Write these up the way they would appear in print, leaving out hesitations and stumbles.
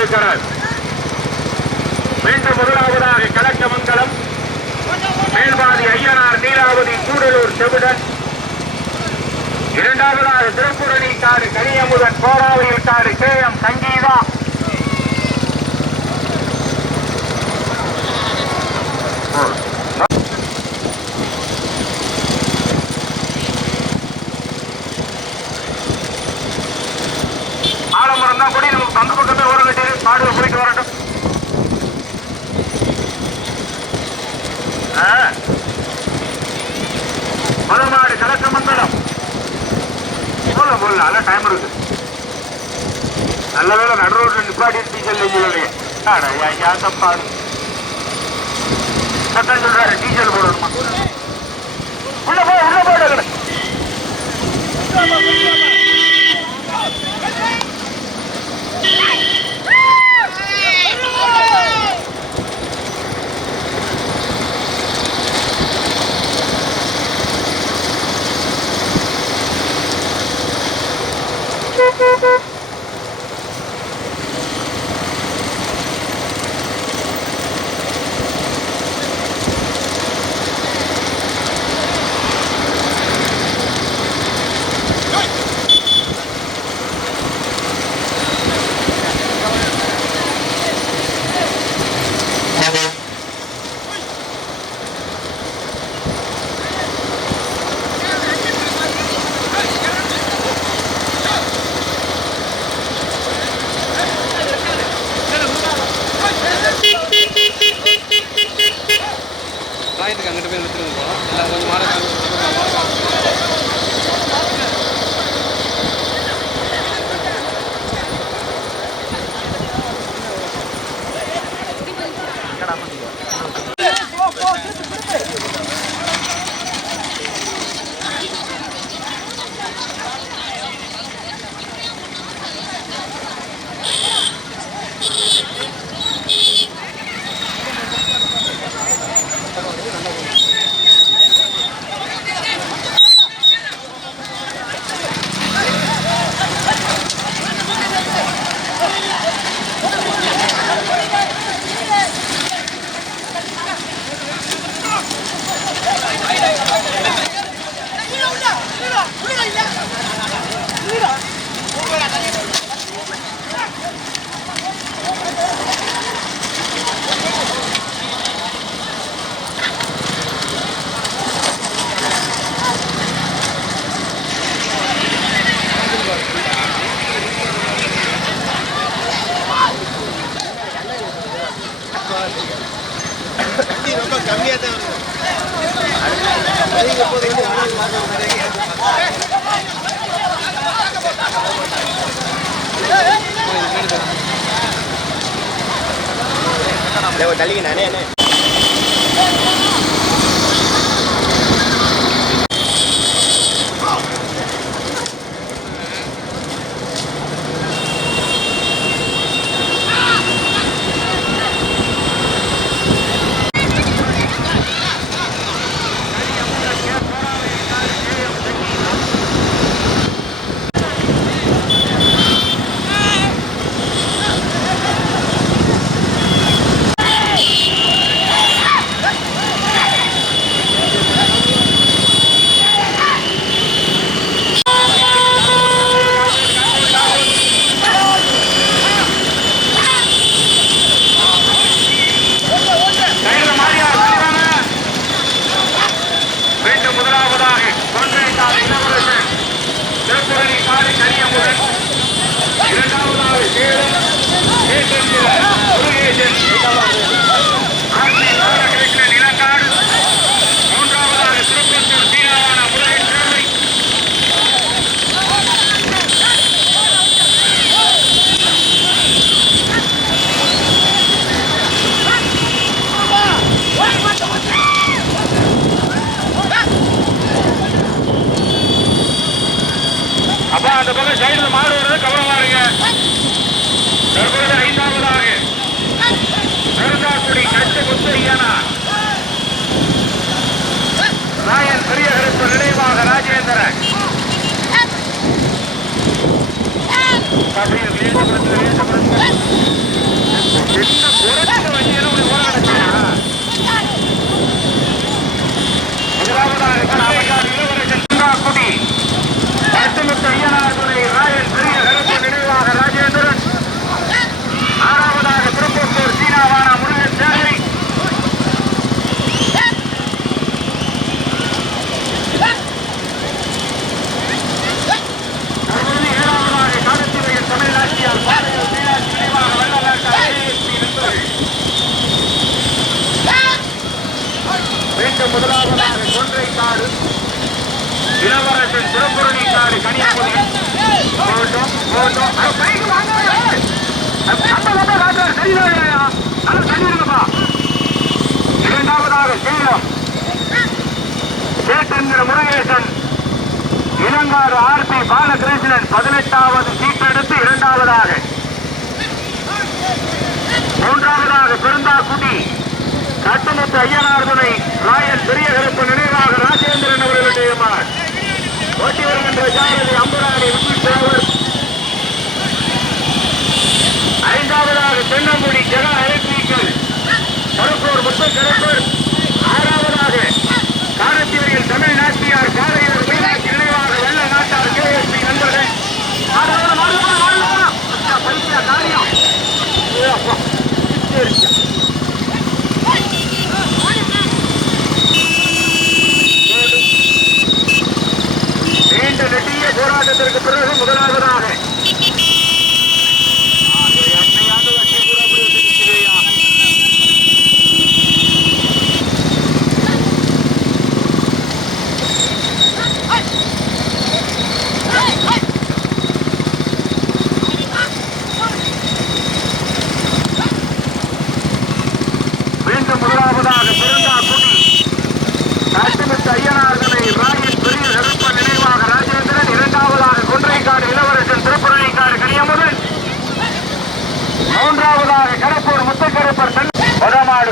கொண்டிருக்கிறார். மீண்டும் முதலாவதாக கலக்கமங்கலம் மேல்பாதி ஐயனார் நீராவதி கூடலூர் செவிடன். இரண்டாவதாக திருப்புரணி காடு கனியமுதன் கோராவையில் காடு KM சங்கீதா. ஆலமரம் தான் கொடி நமக்கு அந்த பக்கமே ஓரம் கட்டி மாடு போயிட்டு வரட்டும். மலமாடு கலக்கமங்கலம் போல நல்ல டைம் இருக்கு. நல்ல வேலை நடு ரோட்ல நிப்பாடி டீசல் இல்லையா தப்பாரு சட்டம் சொல்றாரு டீசல் போடணுமா உள்ள போட அங்கிட்டு போய் நிறுத்திட்டு போகிறோம். எல்லாம் கொஞ்சம் மாட ரொம்ப கம்மியாக தான் வருது. தள்ளிங்க நானே அந்த பக்கம் சைடுல மாடு வருது, கவனமா இருங்க. தற்போது ஐந்தாவதாக கருதாக்குடி கட்டு முத்தையனா ராயன் பெரியகருக்கு நினைவாக ராஜேந்திரன் அப்படியே காடு கனியாமுதன் போட்டோம் போட்டோம் கைக்கு வாங்க சரியா நல்லா தள்ளிடுங்கப்பா. இரண்டாவதாக சேலம் சேட்டந்திர முருகேசன் இளங்காடு ஆர்பி பாலகிருஷ்ணன் 18வது சீட் எடுத்து இரண்டாவதாக. மூன்றாவதாக பெருந்தாக்குடி கட்டுமுத்து ஐயனார் துணை ராயல் பெரிய கருப்பு நினைவாக ராஜேந்திரன் அவர்களுடைய மகன் ஓட்டி வருகின்ற ஜாரதி அம்பராணி விட்டுவர். ஐந்தாவதாக தென்னங்குடி ஜெகா எலக்ட்ரிக்கல் கருப்பூர் முத்தக்கருப்பர். ஆறாவதாக காரத்தீரையில் தமிழ் நாட்டியார் காலையூர் மீனாட்சி நினைவாக வெள்ள நாட்டார் KSP நண்பர்கள். காரியம் நீண்ட நெட்டிய போராட்டத்திற்கு பிறகு முதலாவதாக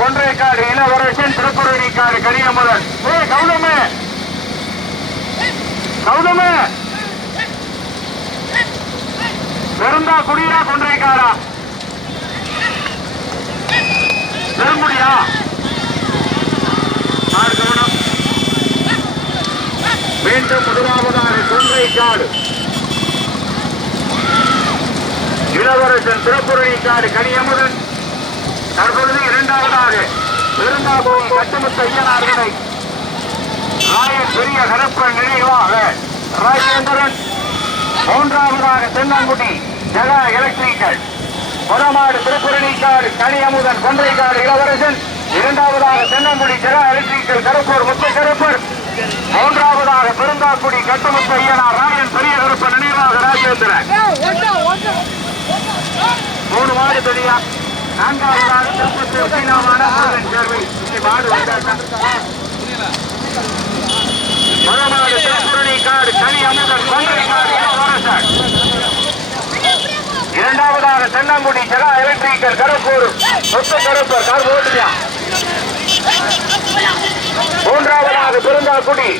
கொன்றைக்காடு இளவரசன் திருப்புரணிக்காடு கனியமுதன். கௌதமே கௌதமே பெருந்தா குடியா கொன்றைக்காடா பெருங்குடியா கவனம். மீண்டும் முதலாவதாக கொன்றைக்காடு இளவரசன் திருப்புரணிக்காடு கனியமுதன். தற்பொழுது இரண்டாவதாக பெருந்தாபுரம் கட்டுமுத்து ஐயனார்களை ராயல் பெரிய கருப்பன் நினைவாக ராஜேந்திரன். மூன்றாவதாக தென்னங்குடி ஜெகா எலக்ட்ரிக்கல் பொதமாடு திருப்புரணிக்காடு கனியமுதன் கொன்றைக்காடு இளவரசன். இரண்டாவதாக தென்னங்குடி ஜெகா எலக்ட்ரிக்கல் கருப்பூர் முத்துக்கருப்பர். மூன்றாவதாக பெருந்தாக்குடி கட்டுமுத்து ஐயனார் ராயல் பெரிய கருப்பன் நினைவாக ராஜேந்திரன். 3 மாடு தனியா. நான்காவதாக திருப்பத்தூர் சீனாவான சேர்வை மாடு பொதமாடு திருப்புரணிக்காடு கனியமுதன் கொன்றைக்காடு இளவரசன். இரண்டாவதாக தென்னங்குடி ஜெகா எலக்ட்ரிக்கல் கருப்பூர் முத்துக்கருப்பர் கார் ஓட்டுயா. மூன்றாவதாக பெருந்தாக்குடி